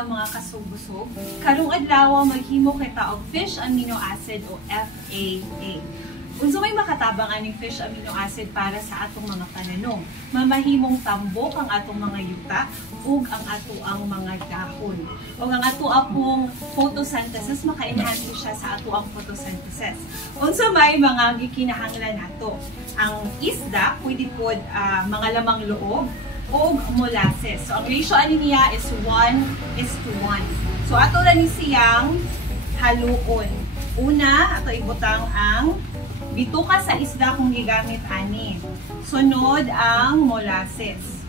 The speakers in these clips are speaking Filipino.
adlaw mga kasubusog. Karong adlaw maghimo kita og fish amino acid o FAA. Unsa may makatabang aning fish amino acid para sa atong mga pananom? Mamahimong tambok ang atong mga yuta ug ang ato ang mga dahon. O ang ato apong photosynthesis maka-enhance siya sa ato ang photosynthesis. Unsa may mga gikinahanglan nato? Ang isda pwede pod mga lamang loob o molasses. So ang ratio ani niya is 1:1. So ato lang ni siyang haluon. Una, ato ibutang ang bituka sa isda kung gigamit ani. Sunod ang molasses.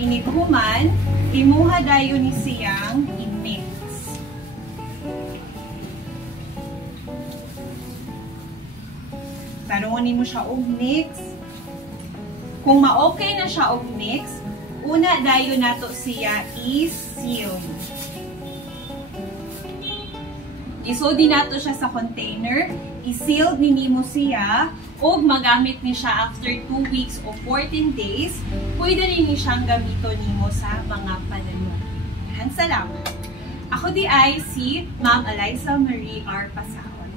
Inighuman, imuha dayon ni siyang i-mix. Tarungon mo siya og mix. Kung ma-okay na siya og mix, una dayon nato siya i-seal. Isodi nato siya sa container, i-seal nimo siya, o magamit ni siya after 2 weeks o 14 days, pwede rin ni siyang gamiton nimo sa mga pananom. Salamat. Ako di ay si Ma'am Eliza Marie R. Pasahon.